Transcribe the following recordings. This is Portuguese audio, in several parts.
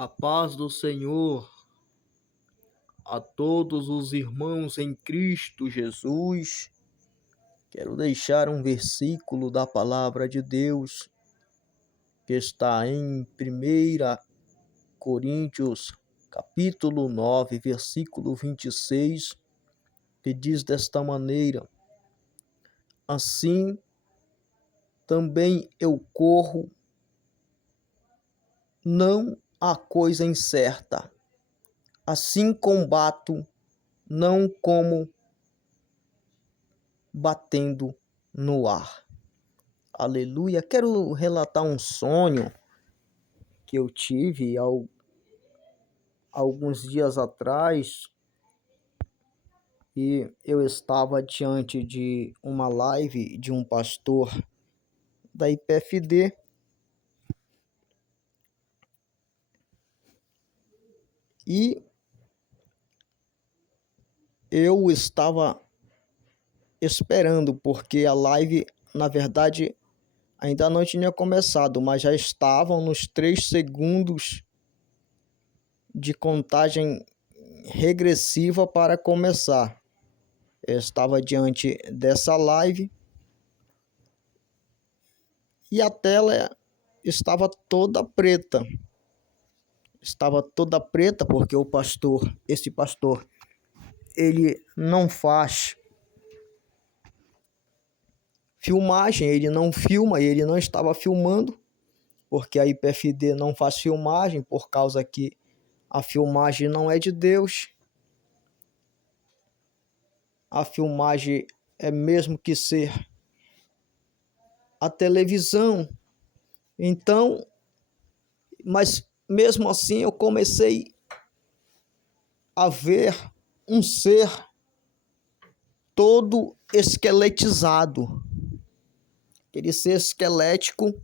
A paz do Senhor a todos os irmãos em Cristo Jesus. Quero deixar um versículo da palavra de Deus que está em 1 Coríntios, capítulo 9, versículo 26, que diz desta maneira: assim também eu corro, não há coisa incerta. Assim combato, não como batendo no ar. Aleluia. Quero relatar um sonho que eu tive alguns dias atrás, e eu estava diante de uma live de um pastor da IPFD, e eu estava esperando, porque a live, na verdade, ainda não tinha começado, mas já estavam nos 3 segundos de contagem regressiva para começar. Eu estava diante dessa live e a tela estava toda preta. Estava toda preta porque esse pastor, ele não faz filmagem, ele não filma, ele não estava filmando, porque a IPFD não faz filmagem, por causa que a filmagem não é de Deus. A filmagem é mesmo que ser a televisão. Então, mas mesmo assim eu comecei a ver um ser todo esqueletizado. Aquele ser esquelético,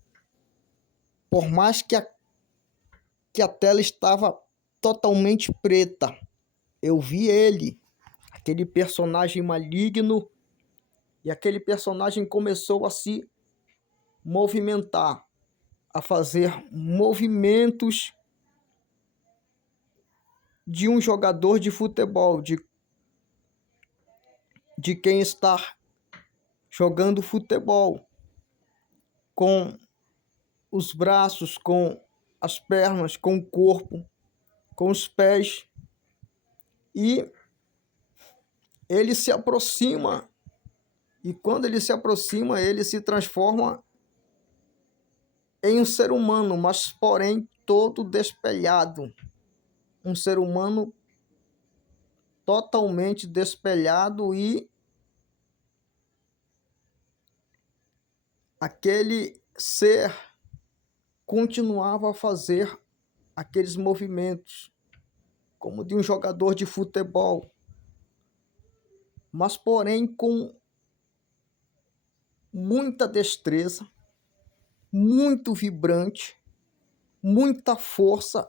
por mais que a tela estava totalmente preta, eu vi ele, aquele personagem maligno, e aquele personagem começou a se movimentar, a fazer movimentos de um jogador de futebol, de quem está jogando futebol, com os braços, com as pernas, com o corpo, com os pés, e ele se aproxima, e quando ele se aproxima, ele se transforma em um ser humano, mas porém todo despelhado, um ser humano totalmente despelhado, e aquele ser continuava a fazer aqueles movimentos como de um jogador de futebol, mas porém com muita destreza, muito vibrante, muita força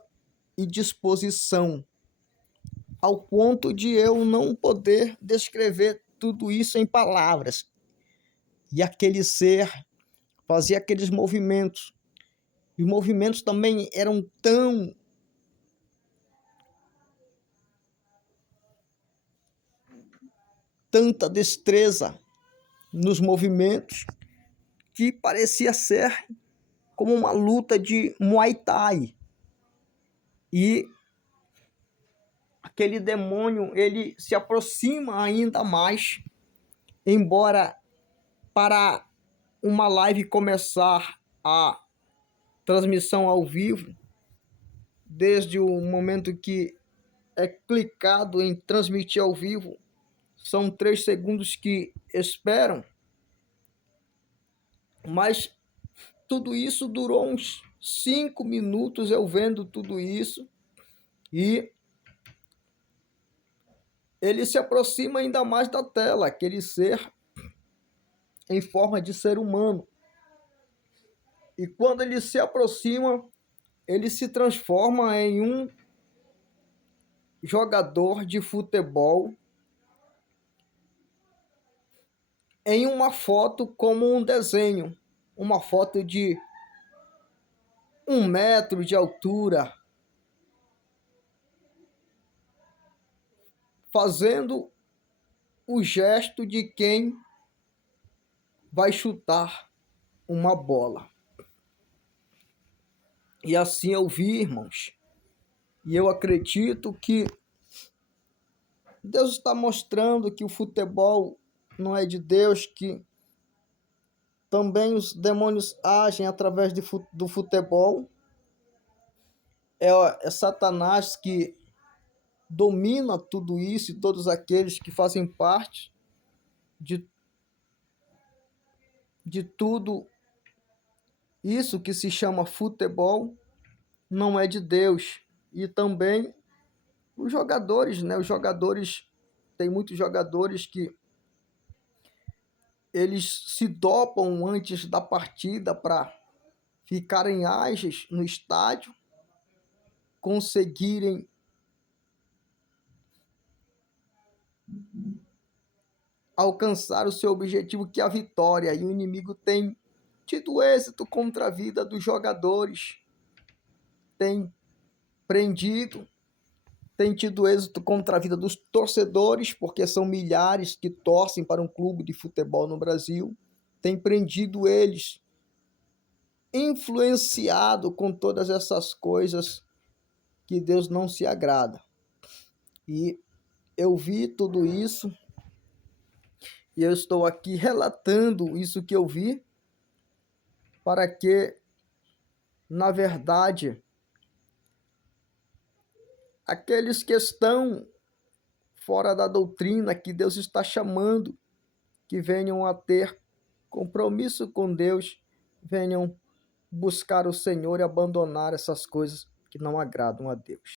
e disposição, ao ponto de eu não poder descrever tudo isso em palavras. E aquele ser fazia aqueles movimentos. E os movimentos também eram tanta destreza nos movimentos, que parecia ser como uma luta de Muay Thai. E aquele demônio, ele se aproxima ainda mais, embora para uma live começar, a transmissão ao vivo, desde o momento que é clicado em transmitir ao vivo, são 3 segundos que esperam, mas tudo isso durou uns 5 minutos eu vendo tudo isso, e ele se aproxima ainda mais da tela, aquele ser em forma de ser humano. E quando ele se aproxima, ele se transforma em um jogador de futebol, em uma foto como um desenho, uma foto de 1 metro de altura, fazendo o gesto de quem vai chutar uma bola. E assim eu vi, irmãos, e eu acredito que Deus está mostrando que o futebol não é de Deus, que também os demônios agem através do futebol. É Satanás que domina tudo isso e todos aqueles que fazem parte de tudo isso que se chama futebol, não é de Deus. E também os jogadores, né? Os jogadores, tem muitos jogadores que eles se dopam antes da partida para ficarem ágeis no estádio, conseguirem alcançar o seu objetivo, que é a vitória. E o inimigo tem tido êxito contra a vida dos jogadores, tem prendido, tem tido êxito contra a vida dos torcedores, porque são milhares que torcem para um clube de futebol no Brasil, tem prendido eles, influenciado com todas essas coisas que Deus não se agrada. E eu vi tudo isso, e eu estou aqui relatando isso que eu vi, para que, na verdade, aqueles que estão fora da doutrina que Deus está chamando, que venham a ter compromisso com Deus, venham buscar o Senhor e abandonar essas coisas que não agradam a Deus.